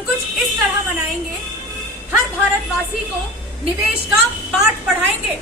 हम कुछ इस तरह मनाएंगे, हर भारतवासी को निवेश का पाठ पढ़ाएंगे।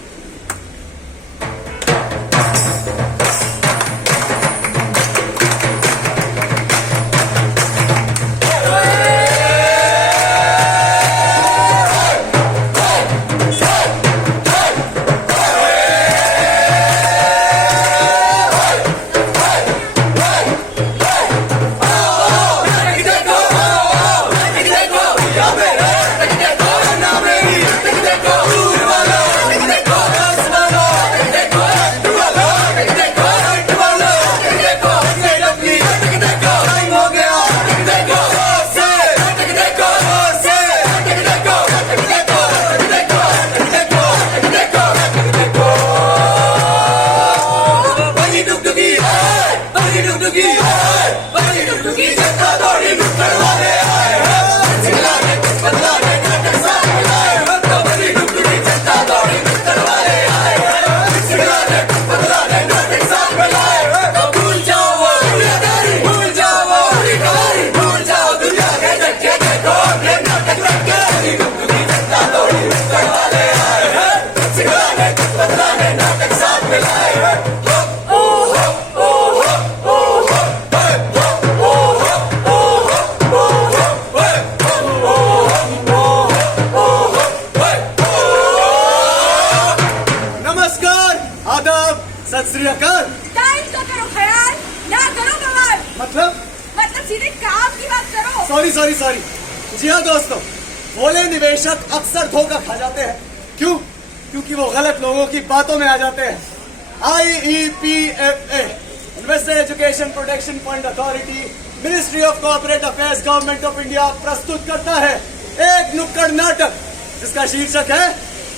सत श्री अकाल। टाइम का करो ख्याल, ना करो बवाल। मतलब सीधे काम की बात करो। सॉरी। जी हाँ दोस्तों, भोले निवेशक अक्सर धोखा खा जाते हैं। क्यों? क्योंकि वो गलत लोगों की बातों में आ जाते हैं। IEPFA investor education protection fund authority, ministry of corporate affairs, government of India प्रस्तुत करता है एक नुक्कड़ नाटक जिसका शीर्षक है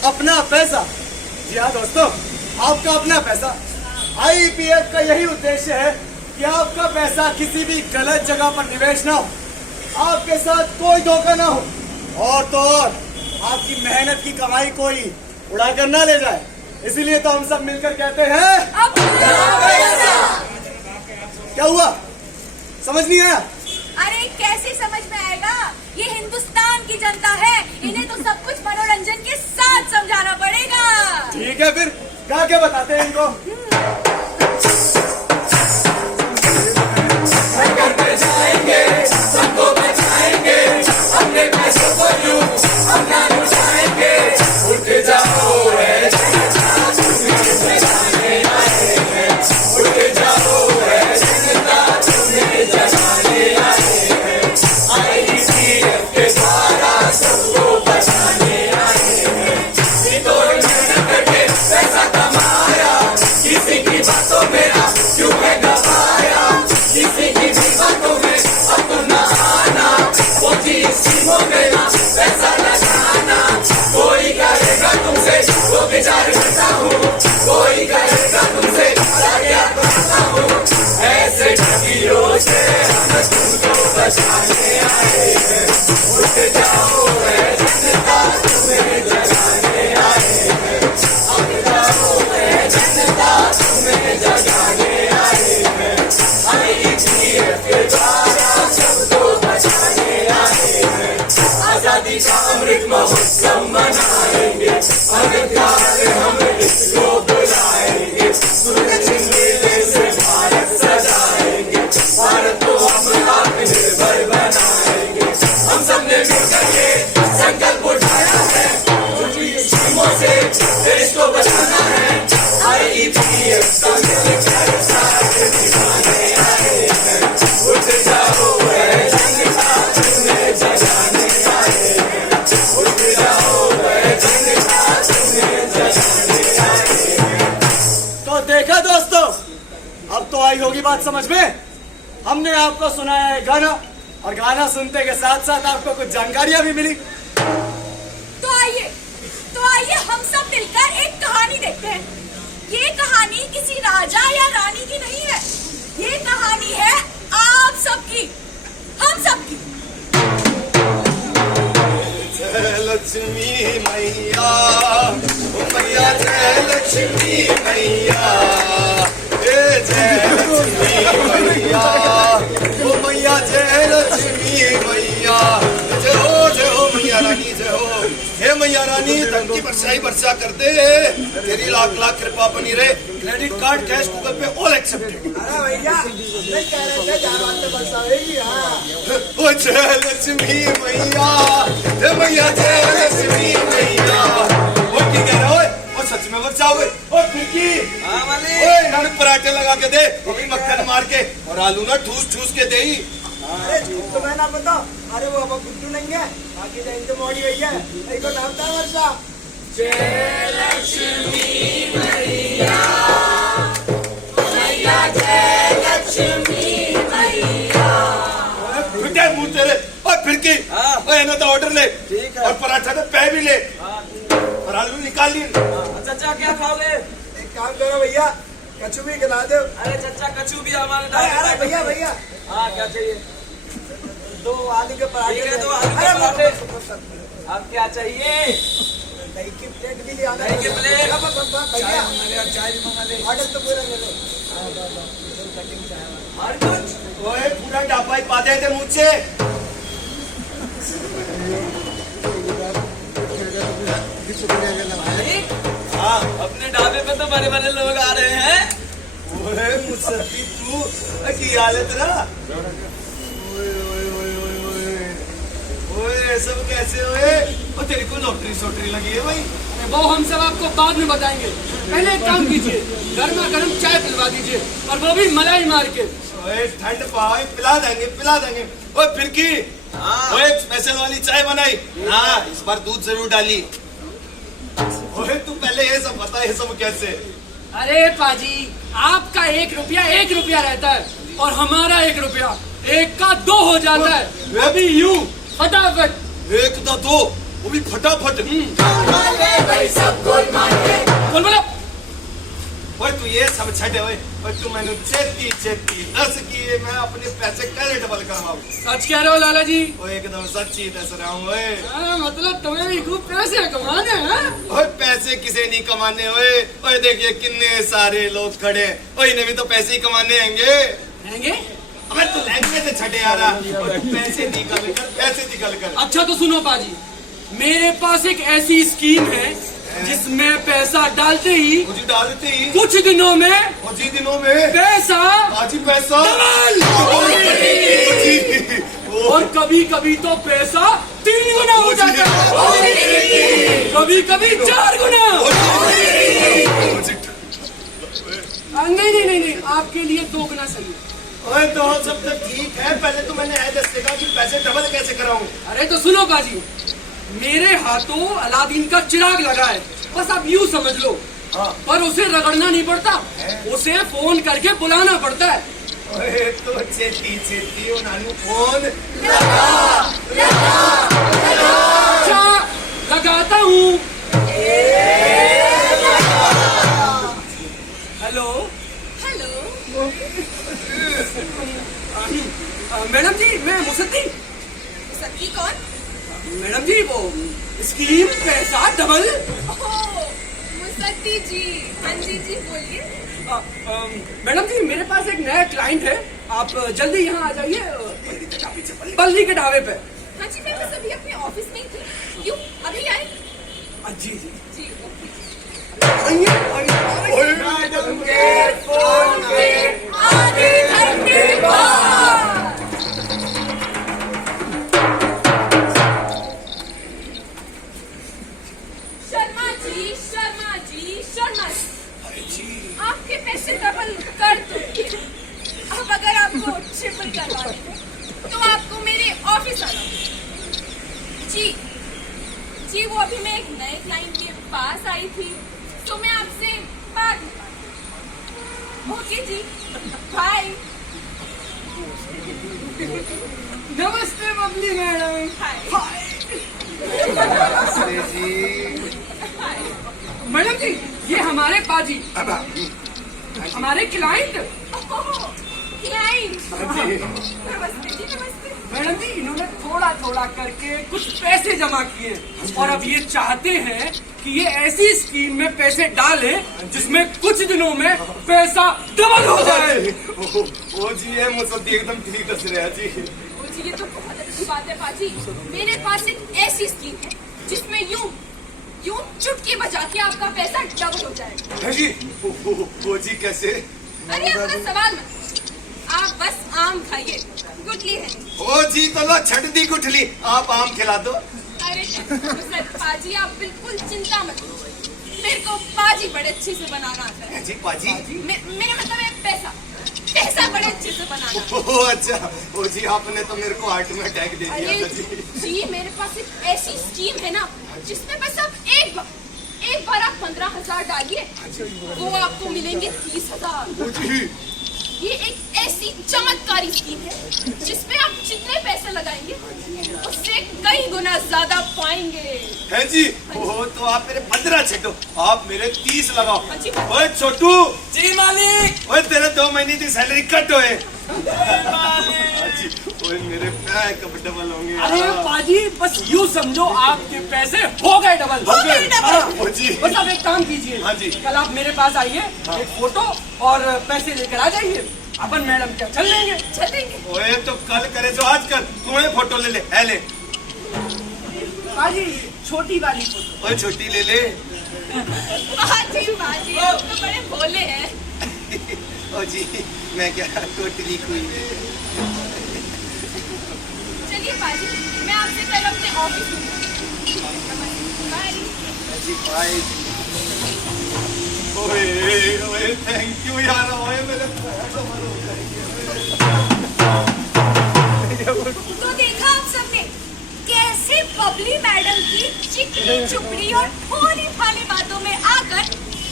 अपना पैसा। जी हाँ दोस्तों, आपका अपना पैसा। IEPF का यही उद्देश्य है कि आपका पैसा किसी भी गलत जगह पर निवेश ना हो, आपके साथ कोई धोखा ना हो, और तो और आपकी मेहनत की कमाई कोई उड़ाकर ना ले जाए। इसीलिए तो हम सब मिलकर कहते हैं अपना पैसा। क्या हुआ, समझ नहीं आया? अरे कैसे समझ में आएगा, ये हिंदुस्तान की जनता है, इन्हें तो सब कुछ मनोरंजन के साथ समझाना पड़ेगा। ठीक है, फिर क्या बताते हैं इनको। करके जाएंगे, सबको बचाएंगे, अपने पैसों को लूट अपना लुटाएंगे। उठ जाओ है जनता, तुम्हें जगाने आए हैं। उठ जाओ है जनता, तुम्हें जगाने आए हैं। IEPF के द्वारा सबको बचाने आए हैं। सीधो मेहनत करके पैसा कमाया, किसी की बातों में आप क्यों है गवाया। किसी की भी बातों में अपना आना, वो चीज सीमों में ना पैसा लगाना। कोई करेगा तुमसे वो विचार करता हूँ, कोई करेगा तुमसे क्या करता हूँ। ऐसे ठगियों से हम तुमको बचाने आए हैं। उठ जाओ है जनता, तुम्हें जगाने आए हैं। उठ जाओ है जनता, तुम्हें जगाने आए हैं। IEPF के द्वारा सबको बचाने आए हैं। आजादी का अमृत महोत्सव मनाएंगे, अधिकार हम इसको बुलाएंगे। सूरज मेले से भारत सजाएंगे, भारत को हम आत्मनिर्भर बनाएंगे। हम सबने मिलकर ये संकल्प उठाया है, झूठी स्कीमों से देश को बचाना है। IEPF का मिलकर साथ निभाने आए हैं। उठ जाओ है जनता, तुम्हें जगाने आए हैं। उठ जाओ है जनता, तुम्हें जगाने आए हैं। तो देखा दोस्तों, अब तो आई होगी बात समझ में। हमने आपको सुनाया है गाना, और गाना सुनते के साथ साथ आपको कुछ जानकारियां भी मिली। तो आइए हम सब मिलकर एक कहानी देखते हैं। ये कहानी किसी राजा या रानी की नहीं है, ये कहानी है आप सबकी, हम सबकी। जय लक्ष्मी मैया, ओ मैया जय लक्ष्मी मैया। जय लक्ष्मी मैया, ओ मैया जय लक्ष्मी मैया। मैया रानी धन की बरसाई वर्षा कर दे, तेरी लाख लाख कृपा बनी रहे। क्रेडिट कार्ड, कैश, गूगल पे ऑल एक्सेप्टेड। अरे भैया नहीं कह रहे थे जान से बरसाएगी। हाँ ओ जय लक्ष्मी मैया, हे मैया जय लक्ष्मी मैया। ओ की कह रहा है? ओ सच में बरसाओगे? ओ खिड़की, ओए इन्होंने पराठे लगा के दे, अभी मक्खन मार के, और आलू ना ठूस ठूस के दे। अरे तो मैं ना बताओ। अरे वो अब गुड्डू नहीं है, बाकी जैन तो मोड़ी हुई है। एक को नाम था वर्षा। जय लक्ष्मी मैया, मैया जय लक्ष्मी मैया। फिटे मुंह तेरे। और खिड़की, ओए इन्हें तो ऑर्डर ले, ठीक है। और पराठा तो पै भी ले, और आलू निकाल लिए। चाचा क्या खाओगे? एक काम करो भैया, कचू भी खिला दो। अरे चाचा कचू भी हमारे अरे भैया भैया हाँ क्या चाहिए? 2 आलू के पराठे। ठीक है, 2 आलू के अरे पराठे। अब क्या चाहिए? दही की प्लेट भी ले आना। दही की प्लेट। भैया चाय भी मंगा ले। ऑर्डर तो पूरा ले लो। और कुछ? ओए पूरा डाबा ही पा दे मुझ से। मालिक, हाँ अपने ढाबे पे तो बड़े बड़े लोग आ रहे हैं। ओए मुसद्दी तू की हालत ना। ओए ओए ओए ओए ओए ओए सब कैसे हुए? और तेरे को लॉटरी सोटरी लगी है भाई? वो हम सब आपको बाद में बताएंगे। पहले एक काम कीजिए, गर्मा गर्म चाय पिलवा दीजिए, और वो भी मलाई मार के। ओए ठंड पाए, पिला देंगे पिला देंगे। ओए फिरकी, ओए स्पेशल वाली चाय बनाई। हाँ इस बार दूध जरूर डाली। ओए तू पहले ये सब बता, ये सब कैसे? अरे पाजी, आपका 1 रुपया 1 रुपया रहता है, और हमारा 1 रुपया 1 का 2 हो जाता है। अभी यूं फटाफट। 1 का 2, वो भी फटाफट। बोल बोलो। ओए तू ये सब छटे। ओए ओए तू मैंने चेती चेती 10 किए, मैं अपने पैसे कैसे डबल करवाऊं? सच कह रहे हो लाला जी? ओए एकदम सच्ची दस रहा हूँ। ओए मतलब तुम्हें भी खूब पैसे कमाने हैं? ओए पैसे किसे नहीं कमाने? ओए देखिए कितने सारे लोग खड़े, ओए इन्हें भी तो पैसे ही कमाने हैंगे। हैंगे? अबे तू लैंग्वेज से छटे आ रहा। पैसे निकल कर, पैसे निकल कर। अच्छा तो सुनो पाजी, मेरे पास एक ऐसी स्कीम है जिसमें पैसा डालते ही मुझे डालते ही कुछ दिनों में कुछ ही दिनों में पैसा आज ही पैसा डबल। ओ, और कभी कभी तो पैसा 3 गुना हो जाता है, कभी कभी 4 गुना। नहीं, आपके लिए 2 गुना सही। ओए तो सब तो ठीक है, पहले तो मैंने ऐसे देखा कि पैसे डबल कैसे कराऊं। अरे तो सुनो बाजी, मेरे हाथों अलादीन का चिराग लगा है, बस आप यूं समझ लो। हाँ। पर उसे रगड़ना नहीं पड़ता, उसे फोन करके बुलाना पड़ता है। ओए तो चेती चेती ओ नानू फोन अच्छा लगाता हूँ। हेलो हेलो, मैडम जी, मैं मुसद्दी। सखी कौन? मैडम जी वो स्कीम पैसा डबल। ओह, मुसद्दी जी। हाँ जी बोलिए। मैडम जी मेरे पास एक नया क्लाइंट है, आप जल्दी यहाँ आ जाइए, बल्ली के ढाबे पे। हाँ जी, मैं बस अभी अपने ऑफिस में ही थी। क्यों, अभी आए? जी जी जी ओके। मैडम के फोन पे आधे घंटे बाद। शर्मा जी, आपके पैसे डबल कर दूंगी। अब अगर आपको ट्रिपल करवाने हैं तो आपको मेरे ऑफिस आना होगा। जी वो अभी मैं एक नए क्लाइंट के पास आई थी, तो मैं आपसे बात नहीं पाती। ओके जी, बाय। नमस्ते बबली मैडम। हाय। मैडम जी ये हमारे पाजी, हमारे क्लाइंट। क्लाइंट। नमस्ते जी, नमस्ते। मैडम जी इन्होंने थोड़ा थोड़ा करके कुछ पैसे जमा किए, और अब ये चाहते हैं कि ये ऐसी स्कीम में पैसे डालें जिसमें कुछ दिनों में पैसा डबल हो जाए। ओ जी ये मुसद्दी एकदम ठीक दस रहा जी। जी ये तो बहुत अच्छी बात है पाजी। मेरे पास एक ऐसी स्कीम है जिसमें यूं यूं चुटकी बजा के आपका पैसा डबल हो जाएगा। है जी वो जी कैसे? अरे अपना सवाल मत, आप बस आम खाइए, गुठली है। ओ जी तो लो छट दी गुठली, आप आम खिला दो। अरे सर पाजी आप बिल्कुल चिंता मत कीजिए, मेरे को पाजी बड़े अच्छे से बनाना आता है। है जी पाजी? मेरा मतलब है पैसा बड़े अच्छे से बनाना। ओ अच्छा, ओ जी आपने तो मेरे को हार्ट में अटैक दे दिया था जी। जी मेरे पास एक ऐसी स्कीम है ना जिसमें बस आप एक बार आप 15,000 डालिए, वो आपको मिलेंगे 30,000। ओ जी ये एक ऐसी चमत्कारी स्कीम है जिसमें आप जितने पैसे लगाएंगे उससे कई गुना ज्यादा पाएंगे। है जी? ओ तो आप मेरे 15 छटो, आप मेरे 30 लगाओ। हाँ जी। ओए छोटू, जी मालिक। ओए तेरे 2 महीने की सैलरी कट होए। मालिक। जी ओए मेरे पैसे कब डबल होंगे? अरे पाजी बस यूं समझो आपके पैसे हो गए डबल। हो गए डबल। हाँ, ओ जी बस आप एक काम कीजिए। हाँ जी। कल आप मेरे पास आइए, एक फोटो और पैसे लेकर आ जाइए, अपन मैडम क्या चल लेंगे। चलेंगे। ओए तो कल करे जो आज कर, तुम्हें फोटो ले ले, है ले। पाजी छोटी वाली फोटो। ओए छोटी ले ले। बाजी आप तो बड़े भोले हैं। ओ जी मैं क्या टोटली खुई। चलिए बाजी मैं आपसे कल अपने ऑफिस में बाय। जी बाय। ओए ओए थैंक यू यार, ओए मेरे पैसे डबल हो जाएंगे। तो देखा आप सबने कैसे बबली मैडम की चिकनी चुपड़ी और भोली भाली बातों में आकर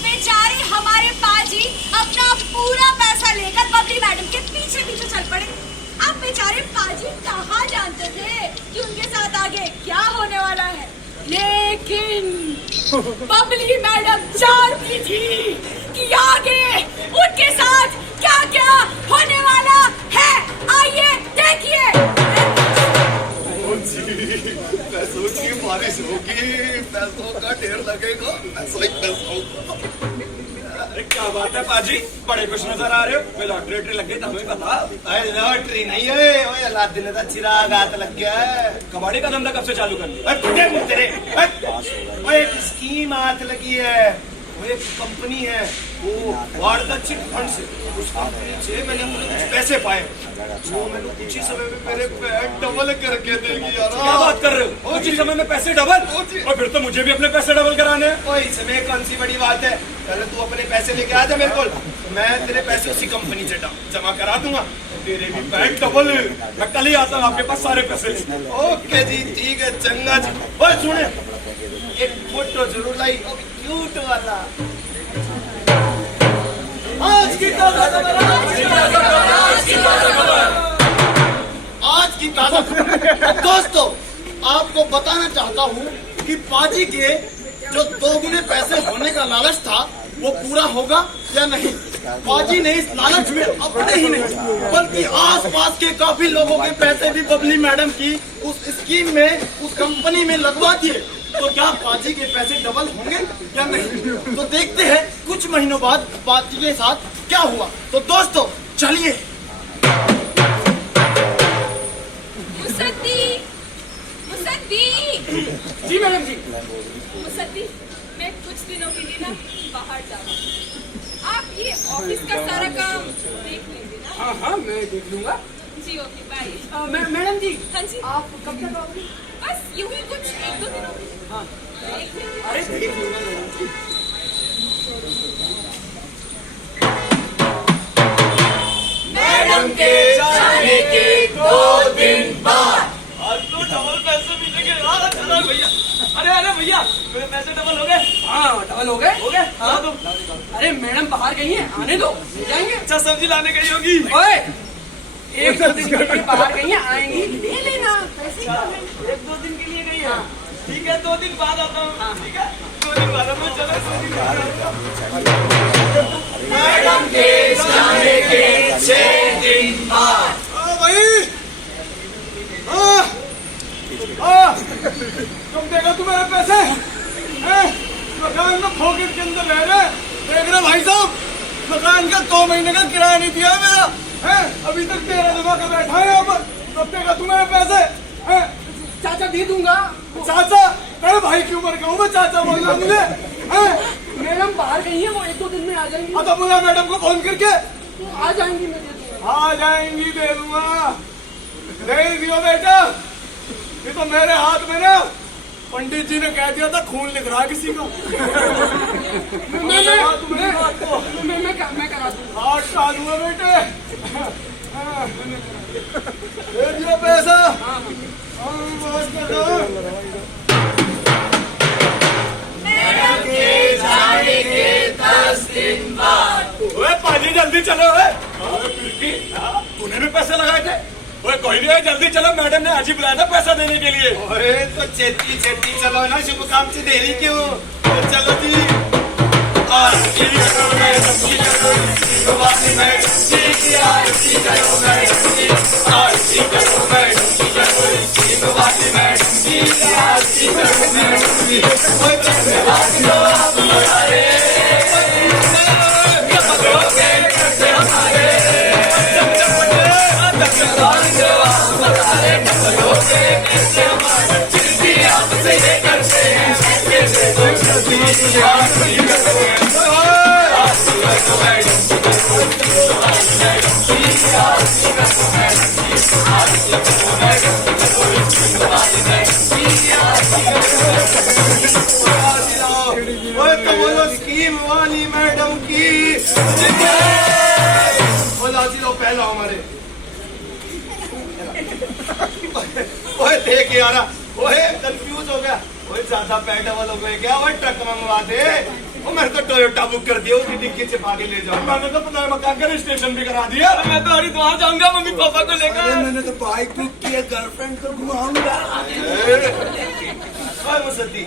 बेचारे हमारे पाजी अपना पूरा पैसा लेकर बबली मैडम के पीछे पीछे चल पड़े। अब बेचारे पाजी कहाँ जानते थे कि उनके साथ आगे क्या होने वाला है, लेकिन बबली मैडम जानती थी कि आगे उनके साथ क्या क्या होने वाला है। आइए देखिए। पैसों की बारिश होगी, पैसों का ढेर लगेगा, पैसों ही पैसों। अरे क्या बात है पाजी, बड़े खुश नजर आ रहे हो। कोई लॉटरी लग गई तो हमें बता। अरे लॉटरी नहीं है, ओए अल्लाह ने तो चिराग हाथ लग गया है। कबाड़ी का धंधा कब से चालू कर लिया? ओए फटे मुंह तेरे। ओए एक स्कीम हाथ लगी है, वो एक कंपनी है, वो वार्ड चिट फंड से, उस कंपनी से मैंने अपने कुछ पैसे पाए, वो मैंने कुछ ही समय में मेरे पैसे डबल करके देगी यार। क्या बात कर रहे हो? कुछ ही समय में पैसे डबल? और फिर तो मुझे भी अपने पैसे डबल कराने हैं। ओए इसमें कौन सी बड़ी बात है, पहले तू अपने पैसे लेके आ जा मेरे को, मैं तेरे पैसे उसी कंपनी से जमा करा दूंगा, तेरे भी पैसे डबल। मैं कल ही आता हूँ आपके पास सारे पैसे लेके। ओके जी ठीक है, चंगा जी। ओए सुने, एक फोटो जरूर लाई, क्यूट वाला। आज की ताजा खबर, आज की ताजा खबर। दोस्तों आपको बताना चाहता हूँ कि पाजी के जो 2 गुने पैसे होने का लालच था वो पूरा होगा या नहीं। पाजी ने इस लालच में अपने ही नहीं बल्कि आसपास के काफी लोगों के पैसे भी बबली मैडम की उस स्कीम में, उस कंपनी में लगवा दिए। तो क्या पाजी के पैसे डबल होंगे या नहीं, तो देखते हैं कुछ महीनों बाद पाजी के साथ क्या हुआ। तो दोस्तों चलिए। मुसद्दी, मुसद्दी, जी मैडम जी। मुसद्दी, मैं कुछ दिनों के लिए ना बाहर जाऊँ, आप ये ऑफिस का सारा काम देख लीजिए ना। हाँ हाँ मैं देख लूंगा। जी ओके बाय। मैडम जी हाँ जी आप कब तक आओगे? बस यूं ही कुछ 1-2 दिनों में। हाँ देख लीजिए। अरे देख लूंगा मैडम जी। मैडम के जाने के 2 दिन बाद आज तो डबल पैसे मिलेंगे यार। चलो भैया, अरे भैया मेरे पैसे डबल हो गए। हाँ डबल हो गए। हो गए? हाँ तो अरे मैडम बाहर गई हैं, आने दो, ले जाएंगे। अच्छा सब्जी लाने गई होगी। ओए 1-2 दिन के लिए बाहर गई हैं, आएंगी ले लेना पैसे। 1-2 दिन के लिए गई है। ठीक है 2 दिन बाद आता हूँ। ठीक है 2 दिन बाद आता हूँ। चलो 2 दिन बाद आता हूँ। मैडम के जाने के 6 दिन बाद। भाई तुम देखो तुम्हारे पैसे मकान में पॉकेट के अंदर रह रहे, देख रहे भाई साहब, मकान का 2 महीने का किराया नहीं दिया मेरा है, अभी तक 13 जमा कर बैठा है यहाँ पर। कब देगा तुम्हारे पैसे? चाचा दे दूंगा। चाचा तेरे भाई की उम्र का हूँ मैं, चाचा बोल रहा हूँ मुझे हैं? मैडम बाहर गई है, वो 1-2 दिन में आ जाएंगी। हाँ तो बोला मैडम को फोन करके आ जाएंगी, मैं दे दूंगा। आ जाएंगी, दे दूंगा। दे दियो बेटा, ये तो मेरे हाथ में ना पंडित जी ने कह दिया था खून लिख रहा है किसी का। मैं मैं करा दूंगा। हाथ का दूंगा बेटे। दे दियो पैसा। बात कर दो। ओए पाजी जल्दी चलो। तूने भी पैसे लगाए थे? ओए कोई नहीं है, जल्दी चलो, मैडम ने आज ही बुलाया था पैसा देने के लिए। अरे तो छेती छेती चलो ना, शुभ काम से देरी क्यों? तो चलो जी। आरती करो मैडम की, करो इसी भवानी मैडम की, आरती करो मैडम की, आरती करो मैडम की, करो इसी भवानी मैडम की, आरती करो मैडम की। ओए धन्यवाद दो आप हमारे, तो बोलो स्कीम वाली मैडम की। बोला जी लो पहला हमारे। ओए देख यार, ओए कंफ्यूज हो गया। ओए ज्यादा पैट डबल हो गए क्या? ओए ट्रक मंगवा दे। ओ मैंने तो टोयोटा बुक कर दिया, उसकी डिक्की छिपा के ले जाऊँ। मैंने तो अपना मकान का रजिस्ट्रेशन भी करा दिया। मैं तो हरिद्वार जाऊंगा मम्मी पापा को लेकर। मैंने तो बाइक बुक किया, गर्लफ्रेंड को घुमाऊंगा। ओए मुसद्दी,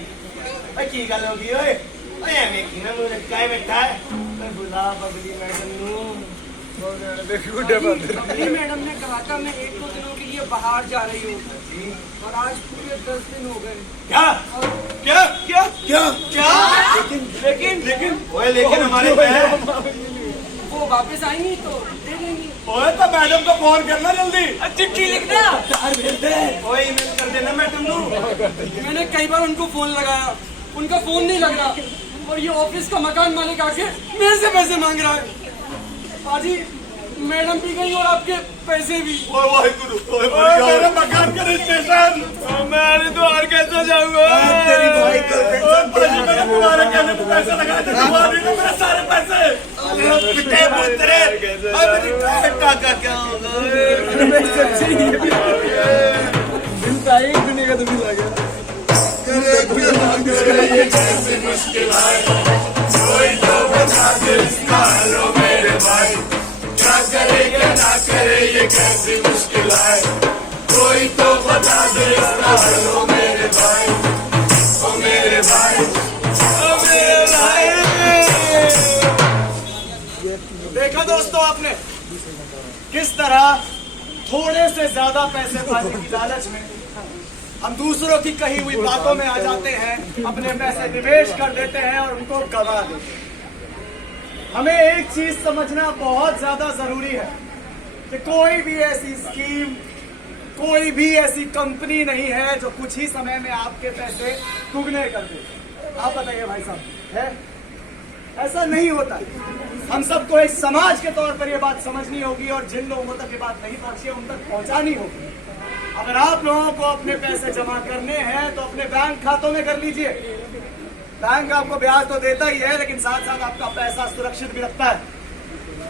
ओए की गल हो गई? ओए ओए एवें की ना मुझे काय बैठा है? मैं बुला बगली मैडम नू। अभी मैडम ने कहा था मैं 1-2 दिनों के लिए बाहर जा रही हूँ, और आज पूरे 10 दिन हो गए। क्या क्या क्या क्या क्या? लेकिन ओए लेकिन हमारे बहन वो वापस आएंगी तो दे देंगी। ओए तो मैडम को फोन करना जल्दी। चिट्ठी लिखना। ओए ईमेल कर देना मैडम नू। मैंने कई बार उनको फोन लगाया, उनका फोन नहीं लग रहा, और ये ऑफिस का मकान मालिक आके मेरे से पैसे मांग रहा है। पाजी मैडम भी गई और आपके पैसे भी। ओए वाहिगुरु, ओए मेरे मकान का रजिस्ट्रेशन। मैं हरिद्वार कैसे जाऊंगा? तेरी भाई पाजी मैंने तुम्हारे कहने पे पैसे लगाए थे, तुम्हारे ने मेरे सारे पैसे। पिटे पुत्रे, अब मेरी टाका का क्या होगा? एक दुनिया का तो भी लगा। ये कैसी मुश्किल है, कोई तो बता दे इसका हल ओ मेरे भाई। क्या करे क्या ना करे ये कैसी मुश्किल है, कोई तो बता दे इसका हल ओ मेरे भाई, ओ मेरे भाई, ओ मेरे भाई। देखा दोस्तों आपने किस तरह थोड़े से ज्यादा पैसे पाने की लालच में हम दूसरों की कही हुई बातों में आ जाते हैं, अपने पैसे निवेश कर देते हैं और उनको गवा देते हैं। हमें एक चीज समझना बहुत ज्यादा जरूरी है कि कोई भी ऐसी स्कीम, कोई भी ऐसी कंपनी नहीं है जो कुछ ही समय में आपके पैसे दुगने कर दे। आप बताइए भाई साहब, है? ऐसा नहीं होता। हम सबको एक समाज के तौर पर यह बात समझनी होगी, और जिन लोगों तक ये बात नहीं पहुंची है उन तक पहुंचानी होगी। अगर आप लोगों को अपने पैसे जमा करने हैं तो अपने बैंक खातों में कर लीजिए। बैंक आपको ब्याज तो देता ही है, लेकिन साथ साथ आपका पैसा सुरक्षित भी रखता है।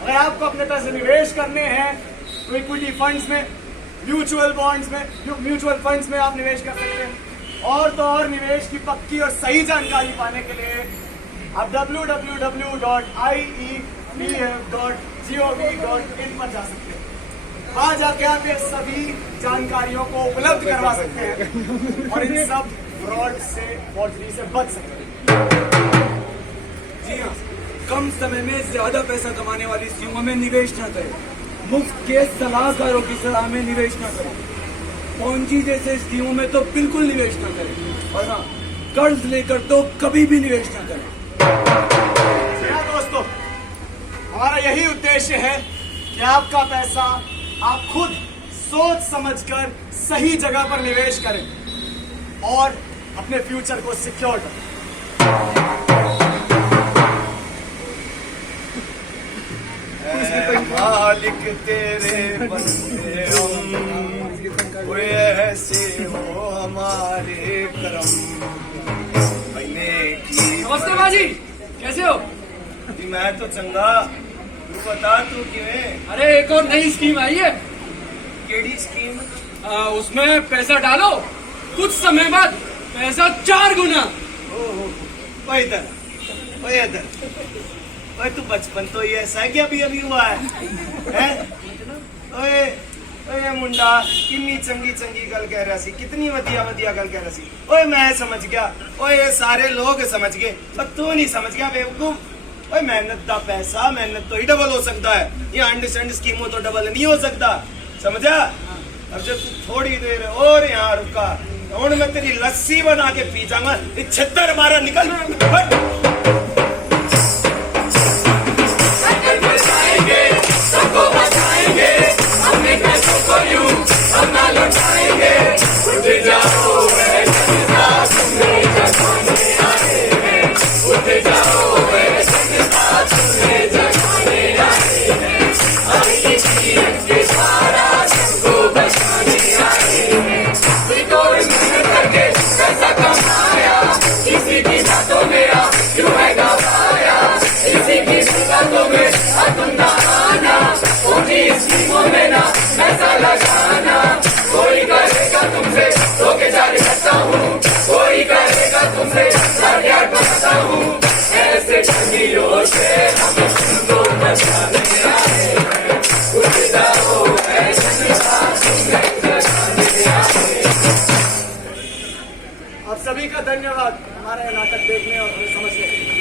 अगर आपको अपने पैसे निवेश करने हैं तो इक्विटी फंड्स में, म्यूचुअल बॉन्ड्स में, म्यूचुअल फंड्स में आप निवेश कर सकते हैं। और तो और निवेश की पक्की और सही जानकारी पाने के लिए आप www.iepf.gov.in पर जा सकते हैं। वहां जाके आप ये सभी जानकारियों को उपलब्ध करवा सकते हैं और इन सब फ्रॉड से, फॉर्जरी से बच सकते हैं। जी हाँ, कम समय में ज्यादा पैसा कमाने वाली स्कीमों में निवेश न करें। मुफ्त के सलाहकारों की सलाह में निवेश न करें। पॉन्जी जैसे स्कीमों में तो बिल्कुल निवेश न करें। और हाँ, कर्ज लेकर तो कभी भी निवेश न करें। हाँ दोस्तों, हमारा यही उद्देश्य है कि आपका पैसा आप खुद सोच समझकर सही जगह पर निवेश करें और अपने फ्यूचर को सिक्योर करो। मालिक तेरे बंदे हम, कोई ऐसे हो हमारे करम। मैंने की नमस्ते बाजी, कैसे हो? जी मैं तो चंगा, तू बता तू किवें? अरे एक और नई स्कीम आई है। केड़ी स्कीम? उसमें पैसा डालो, कुछ समय बाद पैसा 4 गुना। ओह इधर, ओए इधर, ओए तू बचपन तो ये ऐसा है कि अभी अभी हुआ है, हैं? ओए ओए मुंडा कितनी चंगी चंगी गल कह रहा सी, कितनी वधिया वधिया गल कह रहा सी। ओए मैं समझ गया, ओए ये सारे लोग समझ गए, पर तू नहीं समझ गया बेवकूफ। ओए मेहनत का पैसा मेहनत तो ही डबल हो सकता है, ये अंडरस्टैंड स्कीमों तो डबल नहीं हो सकता, समझा? अब जब तू थोड़ी देर और यहाँ रुका, और मैं तेरी लस्सी बना के पी जाऊंगा, छितर हमारा निकल हट। सबको बचाएंगे, अपने पैसों को यूं हम ना लौटाएंगे। उठ जाओ ऐ जनता, तुम्हें जगाने आए हैं। उठ जाओ ऐ जनता, तुम्हें जगाने आए हैं। हर किसी के सारा सबको बचाने आए हैं। कोई मेहनत करके पैसा कमाया, किसी की बातों में क्यों है गवाया, किसी की बातों में धंधा आना, पूंजी स्कीमों में ना पैसा लगाना। कोई करेगा तुमसे धोखे जारी करता हूँ, कोई करेगा तुमसे प्यार बनाता हूँ। ऐसे ठगियों से हम तुमको बचाने आए हैं। उठ जाओ ऐसे तुम्हें बचाने आए हैं। आप सभी का धन्यवाद हमारा ये नाटक देखने और हमें समझने के लिए।